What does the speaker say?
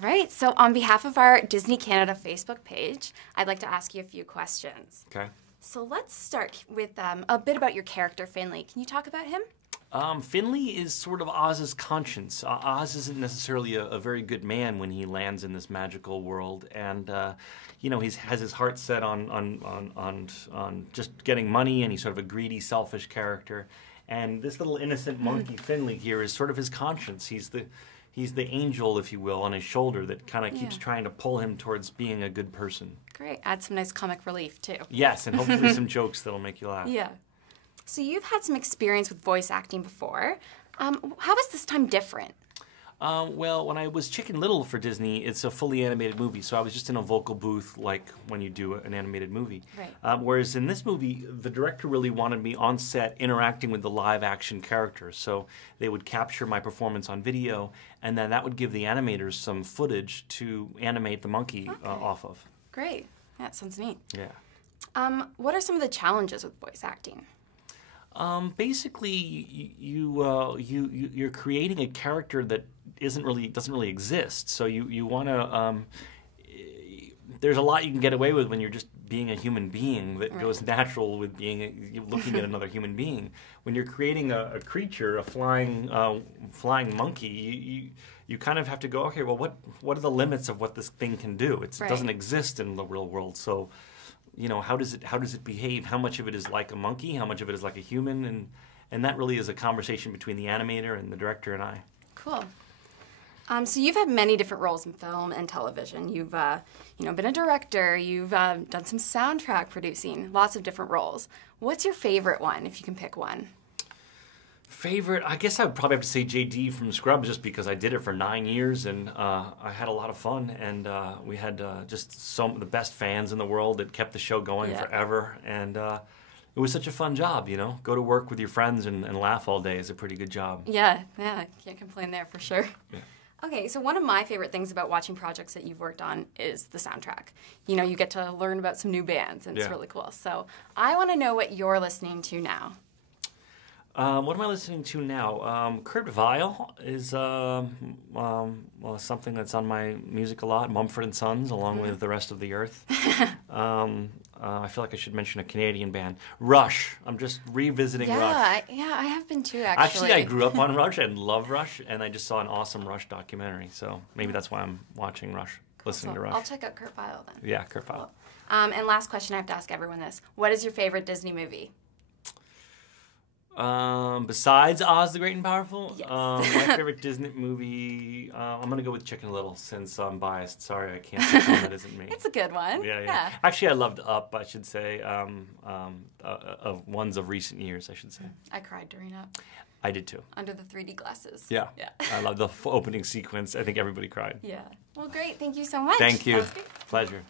right, so on behalf of our Disney Canada Facebook page, I'd like to ask you a few questions. Okay. So let's start with a bit about your character, Finley. Can you talk about him? Finley is sort of Oz's conscience. Oz isn't necessarily a very good man when he lands in this magical world, and he has his heart set on just getting money, and he's sort of a greedy, selfish character. And this little innocent monkey Finley here is sort of his conscience. He's the angel, if you will, on his shoulder that kind of keeps trying to pull him towards being a good person. Great. Add some nice comic relief, too. Yes, and hopefully some jokes that'll make you laugh. Yeah. So you've had some experience with voice acting before. How was this time different? Well, when I was Chicken Little for Disney, it's a fully animated movie, so I was just in a vocal booth like when you do an animated movie. Right. Whereas in this movie, the director really wanted me on set interacting with the live-action characters, so they would capture my performance on video, and then that would give the animators some footage to animate the monkey off of. Great. Yeah, that sounds neat. Yeah. What are some of the challenges with voice acting? Basically, you're creating a character that doesn't really exist. So you want to. There's a lot you can get away with when you're just being a human being that goes natural with looking at another human being. When you're creating a creature, a flying monkey, you kind of have to go, okay, well, what are the limits of what this thing can do? It doesn't exist in the real world, so. How does it behave? How much of it is like a monkey? How much of it is like a human? And that really is a conversation between the animator and the director and I. Cool. So you've had many different roles in film and television. You've been a director. You've done some soundtrack producing. Lots of different roles. What's your favorite one, if you can pick one? Favorite? I guess I would probably have to say JD from Scrubs, just because I did it for 9 years and I had a lot of fun, and we had just some of the best fans in the world that kept the show going forever, and it was such a fun job, Go to work with your friends and laugh all day is a pretty good job. Yeah, can't complain there for sure. Yeah. Okay, so one of my favorite things about watching projects that you've worked on is the soundtrack. You get to learn about some new bands, and it's really cool. So I want to know what you're listening to now. What am I listening to now? Kurt Weill is something that's on my music a lot. Mumford & Sons, along with the rest of the earth. I feel like I should mention a Canadian band. Rush. I'm just revisiting Rush. Yeah, I have been too, actually. Actually, I grew up on Rush and love Rush, and I just saw an awesome Rush documentary. So maybe that's why I'm watching Rush, listening to Rush. I'll check out Kurt Weill then. Yeah, Kurt Weill. Cool. And last question, I have to ask everyone this. What is your favorite Disney movie? Besides Oz the Great and Powerful, yes. My favorite Disney movie, I'm going to go with Chicken Little, since I'm biased. Sorry, I can't pick one that isn't me. It's a good one. Yeah. Actually, I loved Up, I should say, ones of recent years, I should say. I cried during Up. I did too. Under the 3D glasses. Yeah. I love the opening sequence. I think everybody cried. Yeah. Well, great. Thank you so much. Thank you. Pleasure.